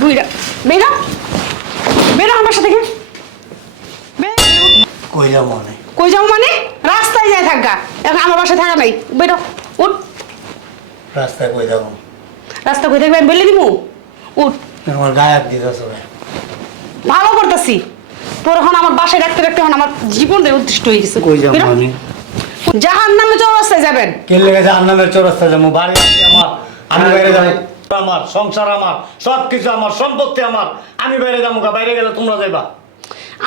বুইরা বেরো বেরো আমার বাসা কই যাব অনেক কই যাব মানে? রাস্তায় যায় থাকা এখন আমার বাসায় থাকা নাই। বেরো উঠ। রাস্তায় কই যাব? রাস্তা কই থাকবে আমি বলে দিব উঠ। আমার গায়ে হাত দিতেছ ভালো করতেছি। তোর এখন আমার বাসায় রাখতে রাখতে এখন আমার জীবনের উদ্দিষ্ট হয়ে গেছে। কই যাব মানে? নামে চৌরাস্তায় যাবেন। কে লেগে যে আন্নামের যাব? বাড়ি আছে আমার। আমি বাইরে যাব। আমার সংসার আমার সব কিছু আমার সম্পত্তি আমার। আমি বাইরে যাব বাইরে গেলে তোমরা যাইবা।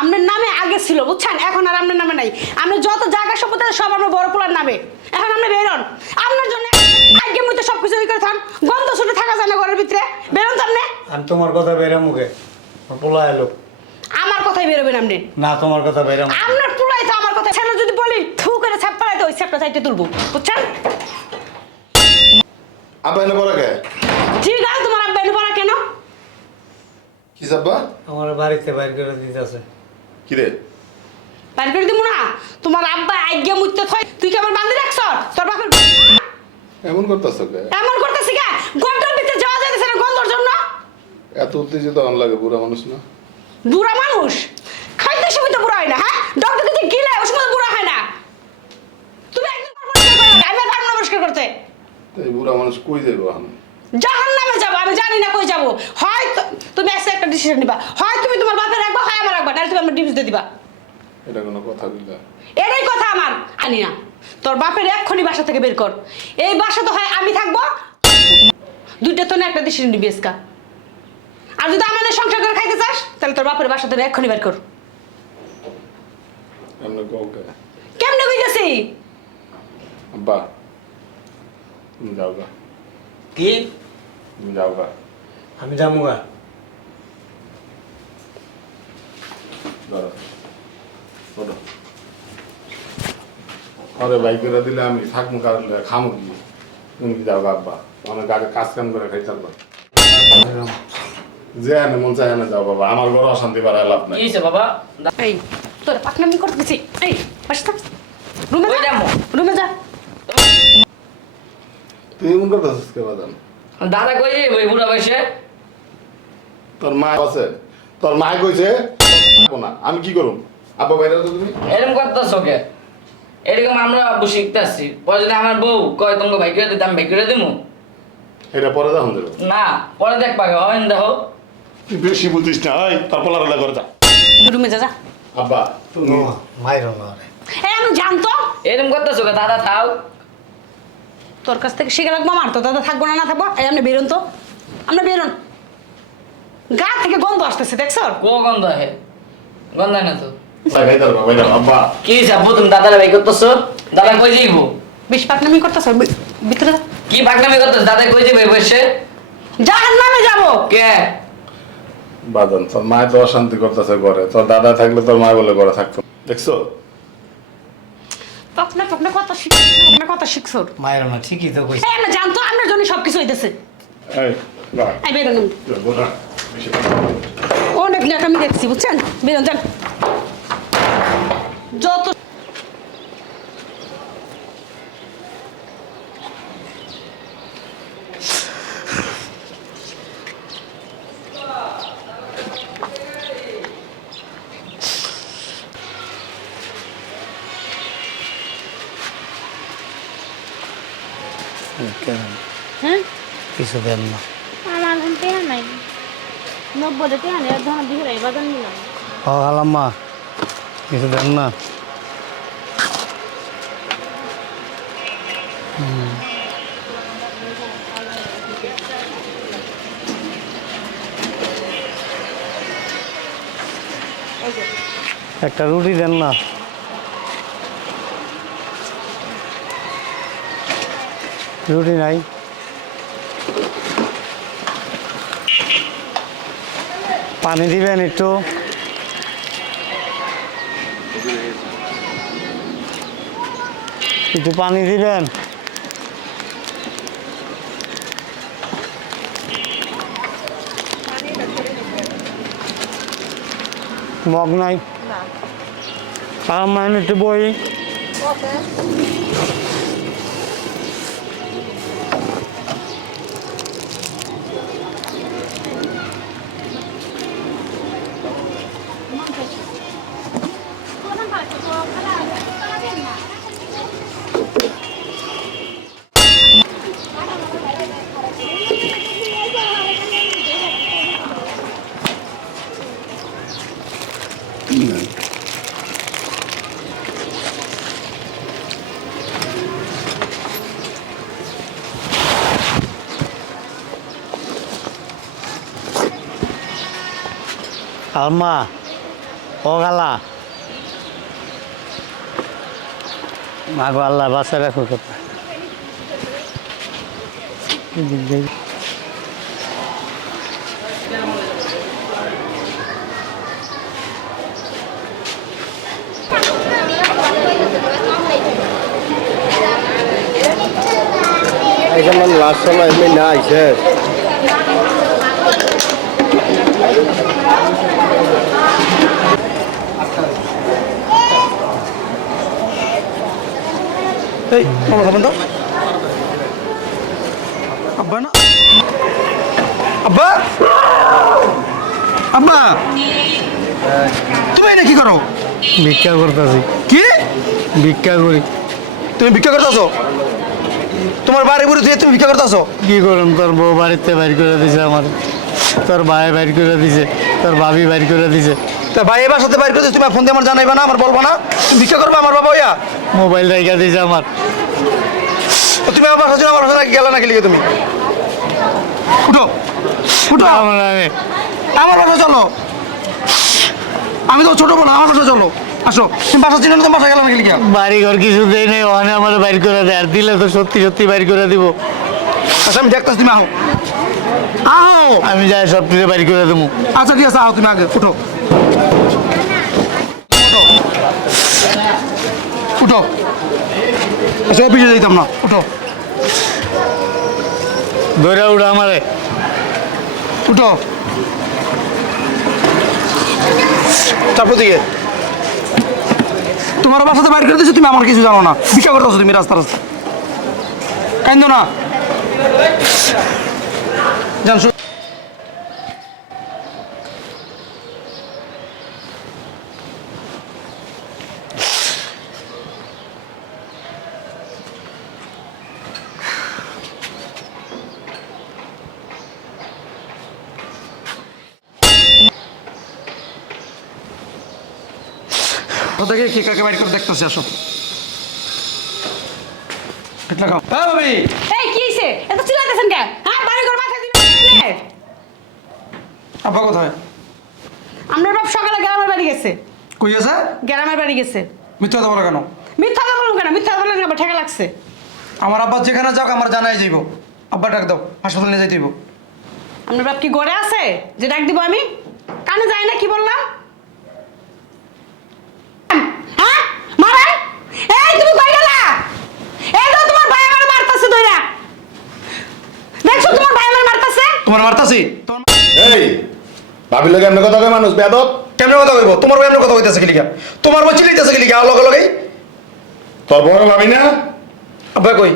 আপনার নামে আগে ছিল বুঝছেন? এখন আর আপনার নামে নাই। আপনি যত জায়গা সম্পত্তি আছে সব আপনার বড় পোলার নামে। এখন আপনি বেরোন। আপনার জন্য আগে মধ্যে সব কিছু ই করে থান। গন্ধ শুনে থাকা যায় না ঘরের ভিতরে। বেরোন তো আপনি। আমি তোমার কথা বেরে মুখে পোলা এলো। আমার কথাই বেরোবেন আপনি। না তোমার কথা বেরে মুখে। আপনার পুরাই তো আমার কথা। ছেলে যদি বলি থু করে ছাপ পালাই তো ওই ছাপটা চাইতে তুলবো। বুঝছেন? আব্বা এনে পড়া কে জি গাল তোমার আব্বা এনে পড়া কেন কি সাব্বা আমার বাড়িতে বাইর করে দিতেছে। কি রে বাইর করে দিব না? তোমার আব্বা আজ্ঞা মুত্তে থই তুই কি আমার বান্ধি রাখছ? তোর বাপের এমন করতেছ কে? এমন করতেছি কে? গন্ডর ভিতরে যাওয়া যাইতেছে না গন্ধর জন্য? এত উত্তেজিত আন লাগে বুড়া মানুষ না? বুড়া মানুষ? খাইতে সময় তো বুড়া হয় না হ্যাঁ? ডক্টর যদি গিলে ওই সময় বুড়া হয় না। তুমি পর পরিষ্কার করো আমি আর পারব না পরিষ্কার করতে। তো এই বুড়া মানুষ কই যাইব এখন? জাহান নামে যাব। আমি জানি না কই যাব। হয় তুমি এসে একটা ডিসিশন নিবা। হয় তুমি তোমার বাপের রাখবা হয় আমার রাখবা তাহলে তুমি আমার ডিভোর্স দিয়ে দিবা। এটা কোনো কথা বললা এটাই কথা আমার। আনি না। তোর বাপের এক্ষুনি বাসা থেকে বের কর। এই বাসা তো হয় আমি থাকব। দুইটা তো না একটা ডিসিশন নিবি এসকা আর যদি আমাদের সংসার করে খাইতে চাস তাহলে তোর বাপের বাসা থেকে এক্ষুনি বের কর। কেমনে বুঝেছি আব্বা তুমি যাও গা। কি? তুমি যাও গা আমি যাব গা। আরে বাইক করে দিলে আমি থাকব কারণ খামো কি তুমি যাও গা আব্বা অনেক আগে কাজ কাম করে খাই চালবা যে আনে মন চায় না যাও বাবা আমার ঘরে অশান্তি বাড়ায় লাভ নাই কি বাবা এই তোর পাকনামি করতে গেছি এই থাক। রুমে যা। রুমে যা। তুই এমন করতেছিস কে বাদান দাদা কই ওই বুড়া বয়সে তোর মা আছে। তোর মা কইছে না আমি কি করুম? আব্বা বাইরে তো তুমি? এরকম করতেছ কে? এরকম আমরা আব্বু শিখতেছি পরে যদি আমার বউ কয় তোমাকে ভাই করে দিতে আমি ভাই করে দিমু? এটা পরে দেবো। না পরে দেখ পাবে হয় দেখো। তুই বেশি বুঝিস না ওই তোর পোলার করে যা। রুমে যা যা। আব্বা তুমি মাইর না আমি জানতো। এরকম করতেছ কে দাদা থাও। তোর কাছ থেকে শিখে রাখব আমার তো দাদা থাকব না না থাকব। এই আপনি বেরোন তো। আমরা বেরোন। গা থেকে গন্ধ আসতেছে দেখছ? কো গন্ধ হে গন্ধ না তো। কি আব্বু তুমি দাদারে ভাই করতেছ? দাদা কই যাইব? বেশ পাকনামি করতেছো? ভিতরে কি পাকনামি করতেছ? দাদা কই যাবে বসে জাহান নামে যাব। কে? বাদন তোর মা তো অশান্তি করতেছে ঘরে। তোর দাদা থাকলে তোর মা বলে ঘরে থাকতো। দেখছ? কথা শিখছো কথা শিখছো মায়ের না ঠিকই তো কইছে। এই জানতো আপনার জন্য সবকিছু হইতেছে। এই বেরোন। অনেক দেখছি বুঝছেন? বেরোন যান। যত হ্যাঁ কিছু দেন না। আমার টেহা নাই। নব্বইটা টেহা নেই ধর দিয়ে বাজার নিলাম। ও হালাম্মা কিছু দেন না। একটা রুটি দেন না। রুটি নাই। পানি দিবেন একটু। একটু পানি দিবেন। মগ নাই। আমার একটু বই। আর মা ও গালা মা আল্লাহ বাসা রাখো কথা এখানে লাস্ট সময় এমনি না আইসে এই মামা খাবেন তো আব্বা না। আব্বা! আব্বা! তুমি এনে কি করো? ভিক্ষা করতেছি। কি? ভিক্ষা করি। তুমি ভিক্ষা করতেছো? তোমার বাড়ি বুড়ি তুমি ভিক্ষা করতেছো? কি করুন তোর বউ বাড়িতে বাইর করে দিছে আমার। তোর ভাই বাইর করে দিছে তোর ভাবি বাইর করে দিছে। তা ভাই এবার সাথে বাইর করতে তুমি ফোন দিয়ে আমার জানাইবা না আমার বলবা না। তুমি ভিক্ষা করবে আমার বাবা ইয়া মোবাইল রেখে দিছে আমার। তুমি আমার বাসা আমার বাসা গেলে না গেলে তুমি? উঠো উঠো। আমার আমি আমার বাসা চলো। আমি তো ছোট বোন আমার বাসা চলো। আসো তুমি বাসা চিনো না তোমার বাসা গেলে না গেলে বাড়ি ঘর কিছু দেয় নেই ওখানে আমার বাইর করে দেয়। আর দিলে তো সত্যি সত্যি বাইর করে দিব। আচ্ছা আমি দেখতেছি তুমি আহো। আহো! আমি যাই সব কিছু বাইর করে দেবো। আচ্ছা ঠিক আছে আহো তুমি আগে উঠো। উঠো। আচ্ছা অফিসে যাইতাম না উঠো। ধরে উঠো আমারে। উঠো। তারপর দিকে তোমার বাসাতে বাইর করে দিয়েছ তুমি আমার কিছু জানো না। ভিক্ষা করতেছো তুমি রাস্তা রাস্তা। কাইন্দ না। ওদেরকে কে কাকে বাইর করে দেখতেছি আসো। এটা খাও হ্যাঁ কি হইছে? এত চিল্লাইতেছেন কে হ্যাঁ বাড়ি ঘর মাথায় দিলে আব্বা কোথায়? আপনার বাপ সকালে গ্রামের বাড়ি গেছে। কই আছে গ্রামের বাড়ি গেছে। মিথ্যা কথা বলো কেন? মিথ্যা কথা বলুন কেন? মিথ্যা কথা আবার ঠেকা লাগছে। আমার আব্বা যেখানে যাক আমার জানাই যাইব। আব্বা ডাক দাও হাসপাতালে নিয়ে যাইতে হইব। আপনার বাপ কি গড়ে আছে? যে ডাক দিব আমি? কানে যায় না কি বললাম? হ্যাঁ? মারেন এই তুমি কই গেলা? এই তো তোমার ভাই আমার মারতাছে দইরা দেখছ তোমার ভাই আমার মারতাছে? তোমার মারতাছি? তোমার ভাবিলে কেমন কথা কয় মানুষ? বেদব কেমন কথা কইব? তোমার বই এমন কথা কইতাছে কি লিগা? তোমার বই চিলিতেছে কি লিগা? লগে লগেই? তোর বড় ভাবি না? আব্বা কই?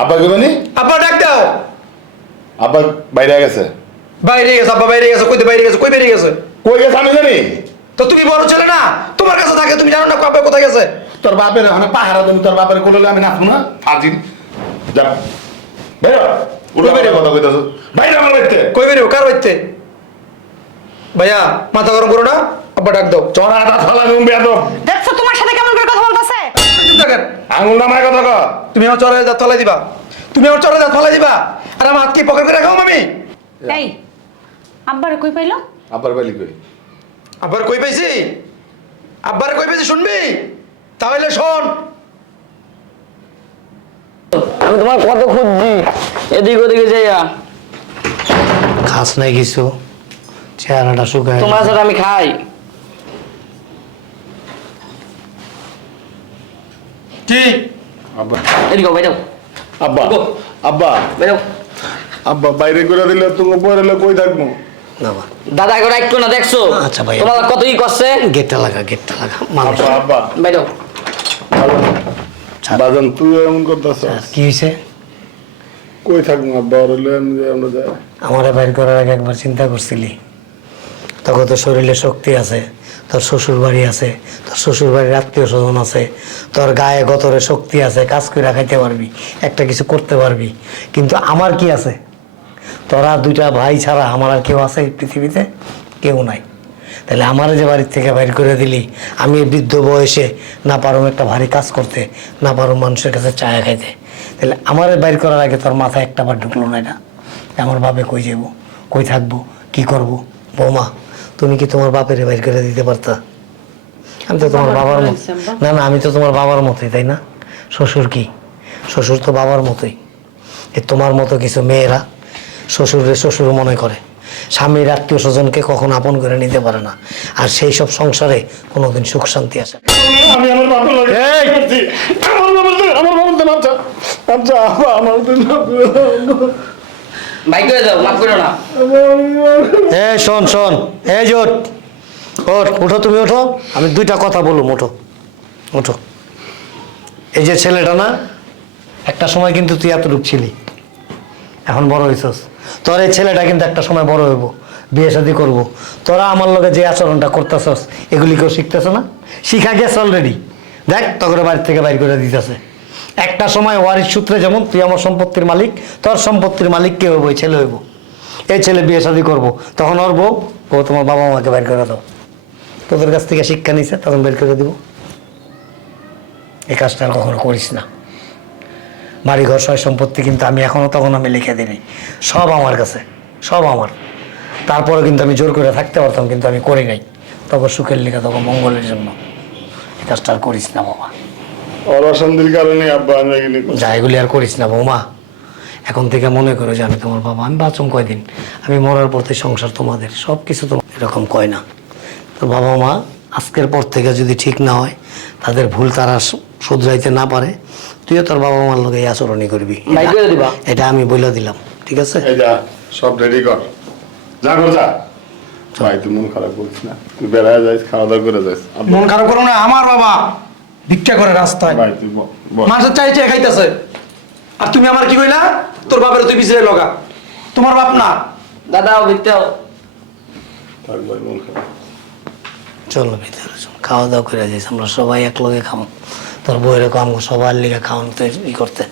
আব্বা কইবানি আব্বা ডাক দাও। আব্বা বাইরে গেছে। বাইরে গেছে আব্বা বাইরে গেছে কইতে বাইরে গেছে কই বাইরে গেছে? কই গেছে আমি জানি। তো তুমি বড় ছেলে না? তোমার কাছে থাকে তুমি জানো না আব্বা কোথায় গেছে? তোর বাপের মানে পাহারা দেন তোর বাপের কোলে আমি নাচবো না? ফাজিল। যা। বেরো। উঠে বেরিয়ে কথা কইতাছ। বাইরে আমার বাড়িতে। কই বেরিও কার বাইতে ভাইয়া মাথা গরম করো না। আব্বা ডাক দাও। তোর আটা থালা তুমি বেদব দেখছ তোমার সাথে কেমন করে কথা বলতাছে? থাকেন আঙুল নামায় কথা কর তুমি আমার চরে দাঁত ফলাই দিবা। তুমি আমার চরে দাঁত ফলাই দিবা। আর আমার হাত কি পকেট করে রাখাও আমি এই। আব্বারে কই পাইলো? আব্বার বাড়ি কই? আব্বার কই পাইছি? আব্বার কই পাইছি শুনবি? তাহলে শোন। আমি তোমার কত খুঁজছি? এদিক ওদিকে যাইয়া। খাস নাই কিছু। চেহারাটা শুকায় তোমার সাথে আমি খাই। কি? আব্বা। এদিকে বাইরেও আব্বা। আব্বা। বাইরেও আব্বা বাইরে করে দিলে তুমি পরে কই থাকব? দাদা করে একটু না দেখছ? আচ্ছা ভাই। তোমার কত কি করছে? গেটটা লাগা গেটটা লাগা। মানুষ আব্বা আব্বা। বাজান তুই এমন করতেছ? আর কি হয়েছে কই থাকব আব্বা? ওর লয়ে আমরা যাই। আমারে বাইর করার আগে একবার চিন্তা করছিলি। তখন তোর শরীরে শক্তি আছে, তোর শ্বশুর বাড়ি আছে, তোর শ্বশুর বাড়ির আত্মীয় স্বজন আছে, তোর গায়ে গতরে শক্তি আছে, কাজ করে খাইতে পারবি, একটা কিছু করতে পারবি। কিন্তু আমার কি আছে? তোরা দুইটা ভাই ছাড়া আমার আর কেউ আছে পৃথিবীতে? কেউ নাই। তাহলে আমার যে বাড়ির থেকে বাইর করে দিলি, আমি বৃদ্ধ বয়সে না পারুম একটা ভারী কাজ করতে, না পারুম মানুষের কাছে চায়া খাইতে। তাহলে আমার বাইর করার আগে তোর মাথায় একটা বার ঢুকলো না এটা? আমার ভাবে কই যাব কই থাকব? কি করব? বৌমা তুমি কি তোমার বাপের বাইর করে দিতে পারতা? আমি তো তোমার বাবার মতো না না আমি তো তোমার বাবার মতোই তাই না? শ্বশুর কি? শ্বশুর তো বাবার মতোই। এ তোমার মতো কিছু মেয়েরা শ্বশুরে শ্বশুর মনে করে। স্বামীর আত্মীয় স্বজনকে কখন আপন করে নিতে পারে না। আর সেই সব সংসারে কোনোদিন সুখ শান্তি আসে। আমার। আমার এ, শোন শোন। এই জোট। ওঠ উঠো তুমি, ওঠো। আমি দুইটা কথা ওঠো। ওঠো। এই যে ছেলেটা না, একটা সময় কিন্তু তুই এতটুক ছিলি। এখন বড় হয়েছস তোর এই ছেলেটা কিন্তু একটা সময় বড় হইব, বিয়ে শাদি করব। তোরা আমার লগে যে আচরণটা করতেছস, এগুলি কেউ শিখতেছ না? শিখা গেছে অলরেডি দেখ তখন বাড়ি থেকে বাইর করে দিতেছে। একটা সময় ওয়ারিশ সূত্রে যেমন, তুই আমার সম্পত্তির মালিক, তোর সম্পত্তির মালিক কে হইব? ছেলে হইব। এই ছেলে বিয়ে শাদি করব। তখন ওর বউ তোমার বাবা মাকে বের করে দাও। তোদের কাছ থেকে শিক্ষা নিছে, তখন বের করে দিব। এই কাজটা আর কখনো করিস না। বাড়ি ঘর সয় সম্পত্তি কিন্তু আমি এখনও তখন আমি লিখে দিই সব আমার কাছে, সব আমার। তারপরে কিন্তু আমি জোর করে থাকতে পারতাম, কিন্তু আমি করি নাই। তখন সুখের লিখা তখন মঙ্গলের জন্য। এই কাজটা আর করিস না, বাবা। ওর অশান্তির কারণে আব্বা আমি এগুলি করছি। যা এগুলি আর করিস না বৌমা। এখন থেকে মনে করো যে আমি তোমার বাবা আমি বাঁচুম কয়দিন? আমি মরার পর থেকে সংসার তোমাদের সব কিছু তোমার এরকম কয় না। তো বাবা মা আজকের পর থেকে যদি ঠিক না হয় তাদের ভুল তারা শু- শুধরাইতে না পারে তুইও তোর বাবা মার লোক এই আচরণই করবি। ভাই করে দিবা। এটা আমি বলে দিলাম ঠিক আছে? এই যা সব রেডি কর। যা কর যা। ভাই তুই মন খারাপ করিস না। তুই বেড়ায় যাইস খাওয়া দাওয়া করে যাইস। আব্বা, মন খারাপ করো না আমার বাবা। ভিক্ষা করে রাস্তায়। মানুষের চাই চেয়ে খাইতেছে। আর তুমি আমার কি কইলা? তোর বাপের তুই পিছিয়ে লগা। তোমার বাপ না। দাদা ভিত্তাও থাক ভাই, চলো ভিতরে খাওয়া দাওয়া করে যাইস আমরা সবাই এক লগে খাম। তোর বইয়ের কাম সবার লিগে খাওয়ান তো ই করতে।